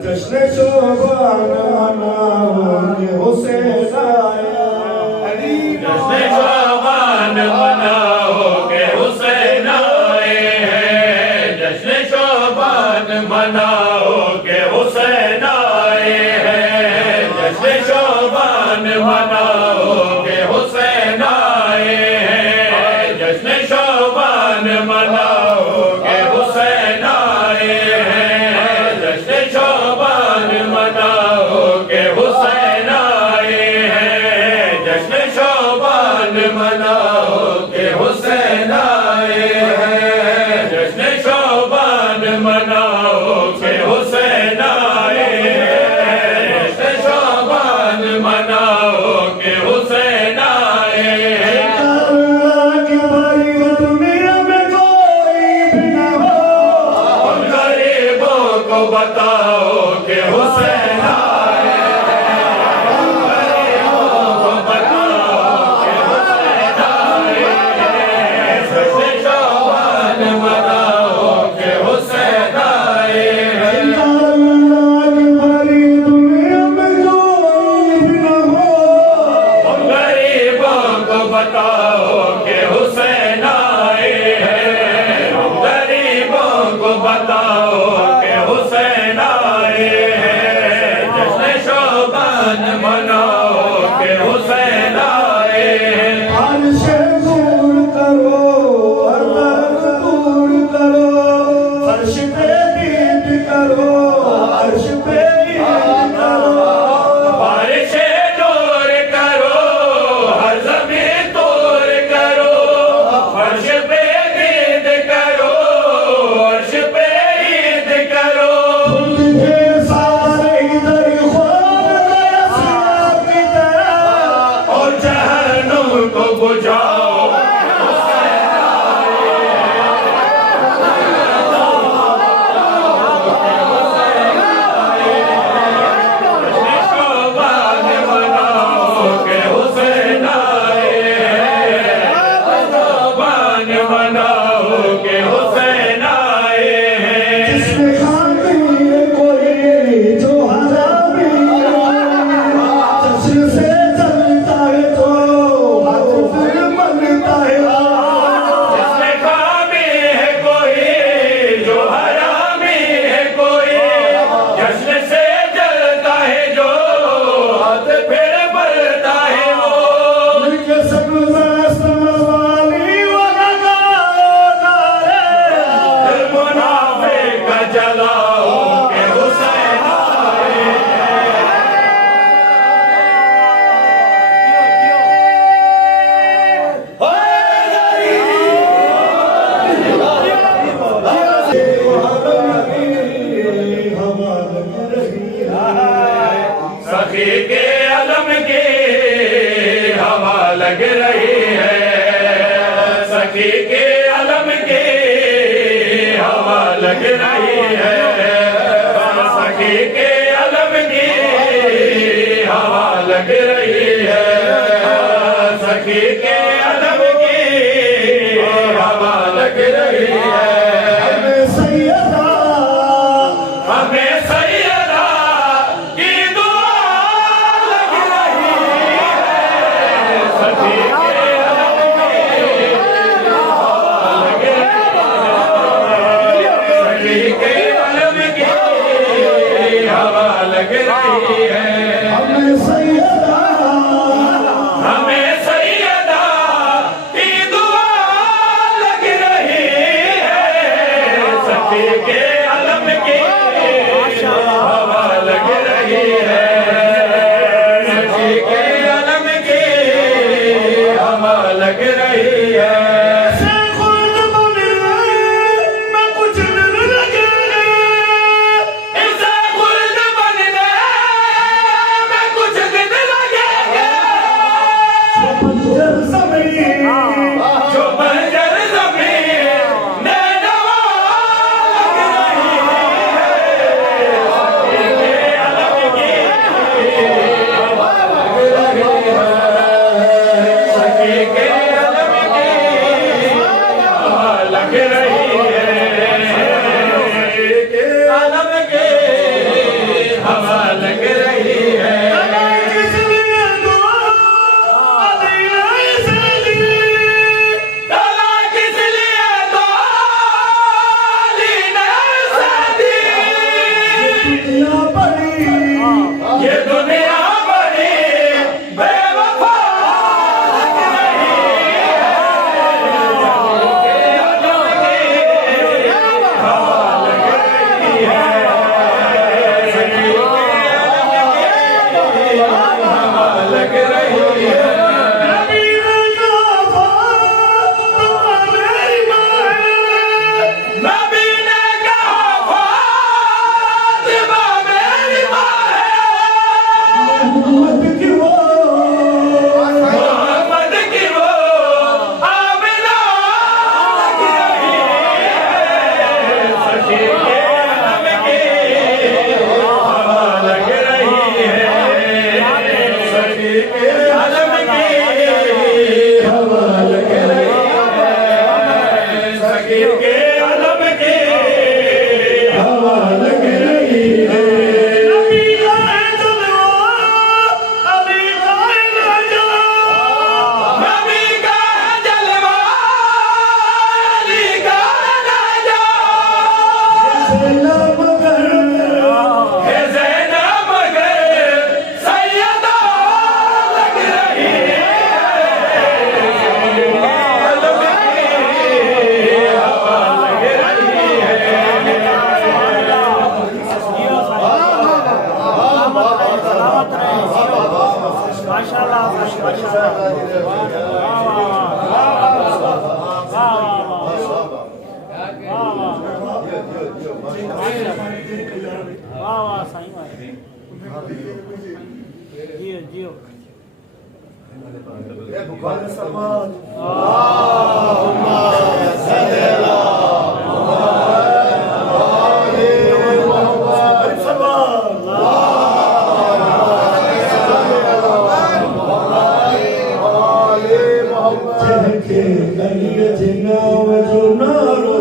जश्न शोभान मनाओगे हुसैन आया, जश्न शोभान मनाओगे हुसैन आए हैं, जश्न शोभान मनाओगे हुसैन आए हैं, जश्न शोभान मनाओगे हुसैन आए हैं, जश्न शोभान मनाओगे हुसैन आए हैं, जश्न शोभान मनाओगे हुसैन आए हैं, जश्न शोभान मनाओगे हुसैन आए हैं, जश्न शोभान मनाओगे हुसैन आए हैं, जश्न शोभान मनाओगे हुसैन आए हैं। अल्लाह की बड़ी दुनिया में कोई भी न हो, उन गरीबों को बताओ कि हुसैन आए हैं, उन गरीबों को बताओ कि हुसैन आए हैं, जश्न शोभान मनाओ कि हुसैन आए हैं। अल्लाह की बड़ी दुनिया में कोई भी न हो, उन गरीबों को बताओ कि हुसैन आए हैं, उन गरीबों को बताओ कि हुसैन आए हैं, जश्न शोभान मनाओ कि हुसैन आए हैं। अर्श दूर करो, हर दर्द दूर करो, फर्श पे दीद करो, अर्श पे ईद करो। बारिशें दूर करो, हर ज़मीं दूर करो, फर्श पे ईद करो, अर्श पे ईद करो। तुझे सारे इधर ख्वाब ऐसा की तरह, और जहन्नुम को बुझाओ जश्न शोभान मनाओ कि हुसैन आए हैं, शोभान मनाओ कि हुसैन आए हैं। जिसमें खामी है कोई जो हरामी है, जश्न से जलता है तो हाथ फिर मलता है। जिसमें खामी है कोई, जो हरामी है कोई, जश्न से जलता है जो, हाथ फिर मलता है वो। उनके सबज़ वाली वरगा नारे, दिल मुनाफिक का जलाओ कि हुसैन आए हवा लग रही है, सखी के अलम की हवा लग रही है, सखी के अलम की हवा लग रही है, सखी के अलम की हवा लग रही है, सखी के अलम की हवा लग रही है। हमें सैयदा हमें सैयदा की दुआ लग रही है, सखी के अलम की हवा लग रही है, सखी के अलम की हवा लग रही है। हमें सैयदा हमें सैयदा की दुआ लग रही है, सखी के अलम की हवा लग रही है, सखी के अलम की हवा लग रही है। से खुद बने मैं कुछ दिन लगे, इसे खुल्द बनने हवा लग रही है। किस लिए दो अली से दी, तला किस लिए दो अली ने दी। दुनिया बड़ी ये दुनिया बड़ी बेवफा लग रही है। हवा लग रही है। हवा लग रही है। नबी ने कहा मेरी माँ है, नबी ने कहा फातिमा मेरी माँ है। मोहम्मद की वो मोहम्मद की वो आमिना लग रही है। सखी के आलम की हवा लग रही है। सखी के आलम की हवा लग रही है। सखी के आलम की हवा लग रही है। नबी का है जलवा अली का है नजा, नबी का है जलवा अली का राजा। सलाम कर हे ज़ैनब मगर सैयदा लग रही है। आलम की हवा लग रही है। जियो बुखार समान के गलिय जिनाव जो नारो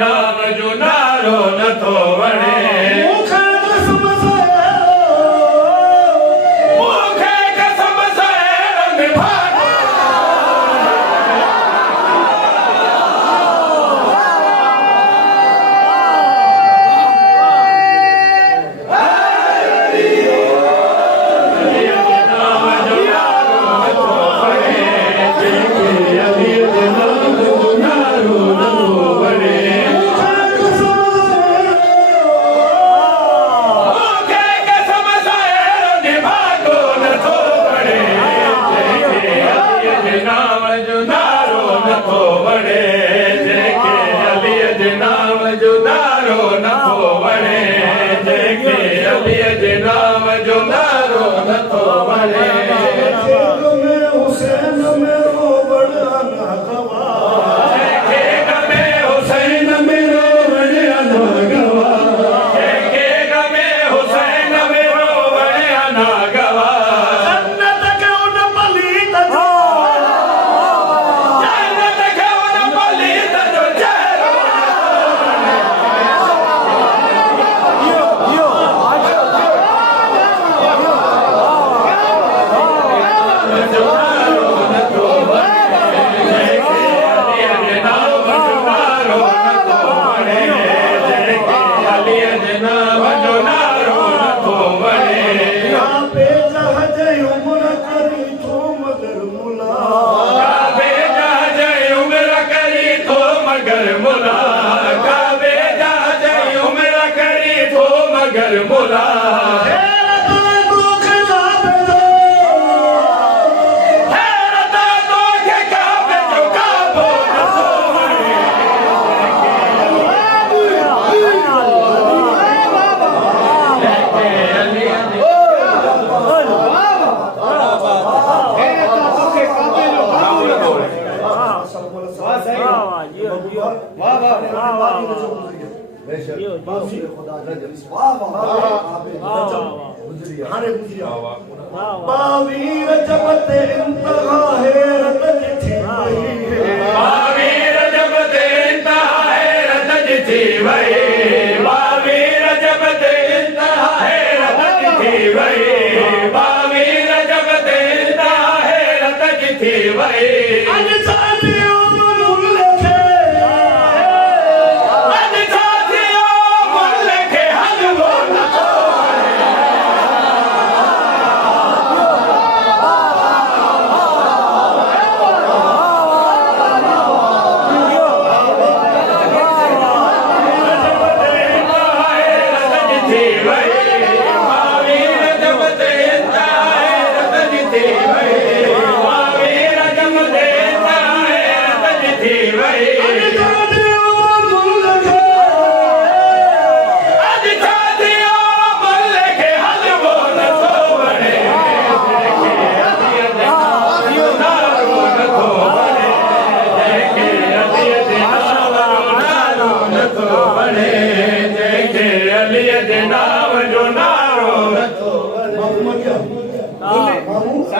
नाम जो नारो न थो वणे। मुखे कसम से मूंखे कसम से रंग भाॻो। मूंखे कसम से रंग भाॻो न थो वणे। जंहिंखे नाम जो नारो न थो वणे। जंहिंखे अलीअ जे नाम जो नारो न थो वणे। जंहिंखे अलीअ जे नाम जो नारो न थो वणे। में हुसैन मेरो बड़ा ना गवा, जंहिंखे गमे हुसैन मेरो वणिया न गवा। जंहिंखे गमे हुसैन मेरो वणिया न गवा। जन्नत के उन पलीत जो जन्नत खे उन पलीत जो चहिरो जियो बासी जियो खुदा रजब वाह वाह हाणे गुजरिया वाह वाह बावी रजब ते इंतहा हैरत थी वई बावीर जब ते इंतहा हैरत थी वई बावीर जब ते इंतहा हैरत थी वई बावीर जब ते इंतहा हैरत थी वई अज साथियो मुल्के अज साथियो मुल्के हलवो न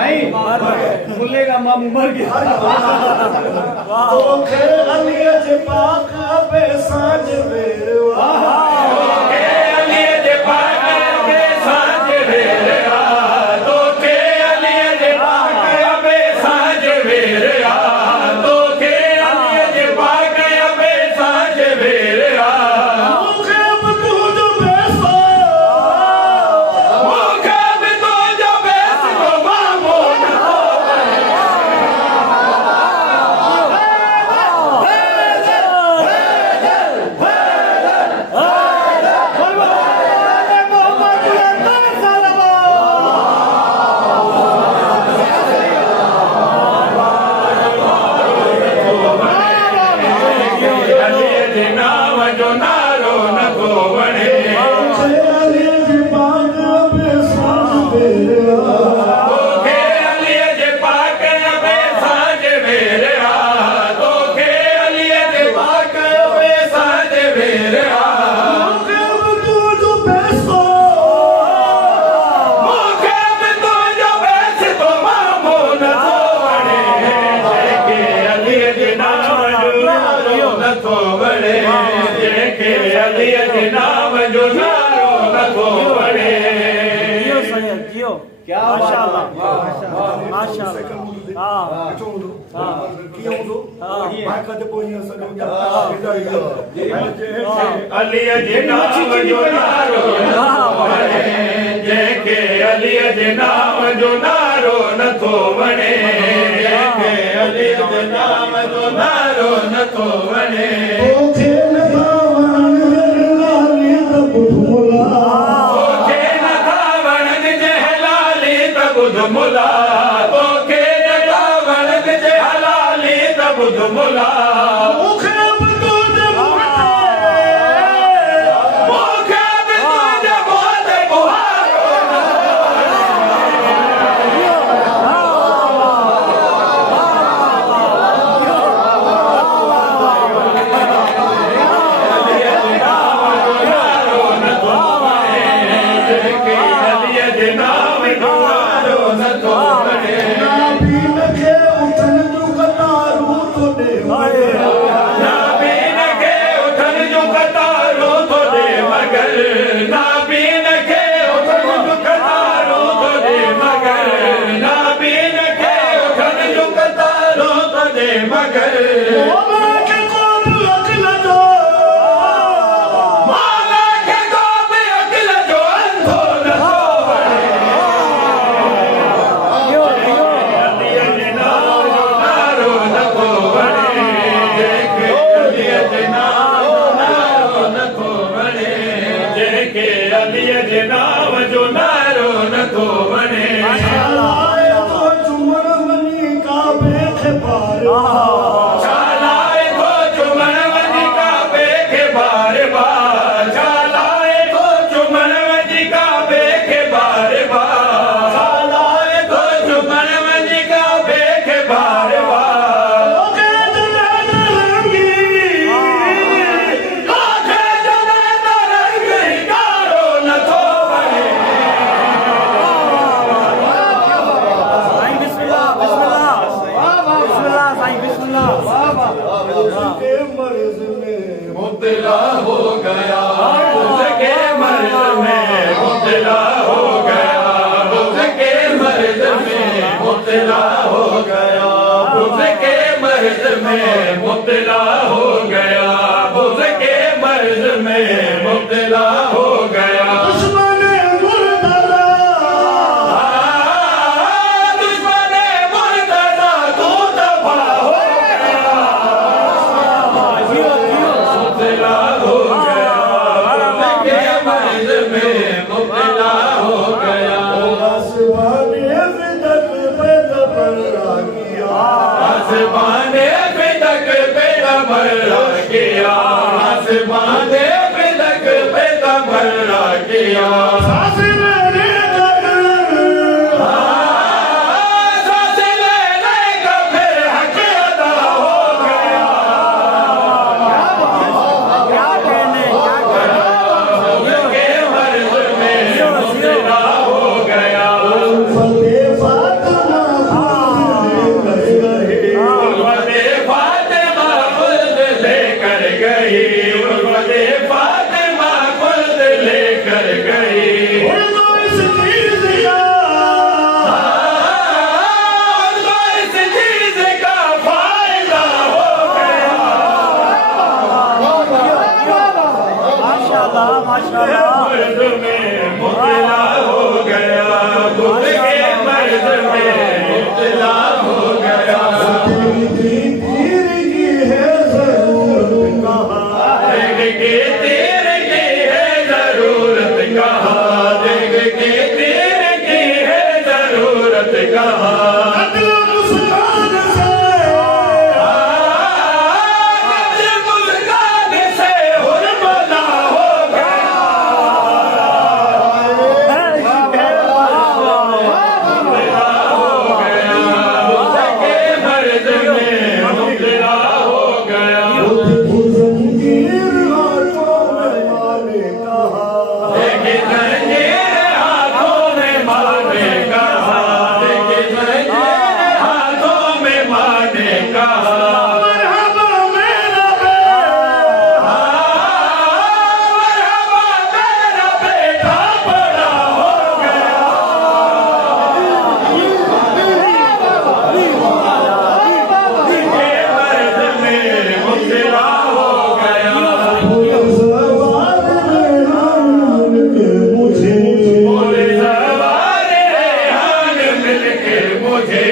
मुल्ले का मामू मर गया तोखे अलीअ जे पाक बे सांझ वेरवा मुखे अब तू जो बेसो जियो सैयद जियो क्या माशाल्लाह माशाल्लाह हां हां अलीअ जे नाम जो नारो जंहिंखे अलीअ जे नाम जो नारो नथो वणे जंहिंखे अलीअ जे नाम जो नारो नथो वणे तोखे नथा वणनि लाली त ॿुध मुला तोखे नथा वणनि जे हलाली त ॿुध मुला मूंखे बि तुंहिंजे मूंखे बि तुंहिंजे मुंहं ते बुहारो ना भी लॻे उथण जूं कतारूं तो ॾे मुब्तला हो गया, बुज़ के मर्ज में मुब्तला हो गया, बुज़ के मर्ज में मुब्तला हो गया। दुश्मन मुर्तज़ा, दुश्मन मुर्तज़ा तू दफा हो गया, मुब्तला हो गया, बुज़ के मर्ज में मुब्तला हो गया। आसमाने फिदक पे तबर्रा किया, आसमाने फिदक पे तबर्रा किया, आसमाने फिदक पे तबर्रा किया। सांस लेने तक सांस लेने का फिर हक अदा हो गया, क्या कहने, क्या कहने। उनके मर्ज में मुब्तला हो गया। फतेह फातिमा खुद लेकर गई, उल्फते फातिमा खुद लेकर गई, उनको इस चीज का, उनको इस चीज का फायदा हो गया। माशाल्लाह, माशाल्लाह। मर्द में मुब्तला हो गया, बुज़ के मर्ज में मुब्तला हो गया। तीर की है जरूरत कहा, देख के तीर की है जरूरत कहा, देख के तीर की है जरूरत कहा। अगला मुस्कान से कब्र मुस्कान से हुरमला हो गया, बुज़ के मर्ज में मुब्तला हो गया। जंजीर हाथों में माने कहा, देखी जंजीर हाथों में माने कहा, देखी जंजीर हाथों में माने कहा। मरहबा मेरा मरहबा मेरा बेटा बड़ा हो गया, के मर्द में मुब्तला हो गया। सवाल रेहान के मुझे, बोले सवार रेहान मिलके मुझे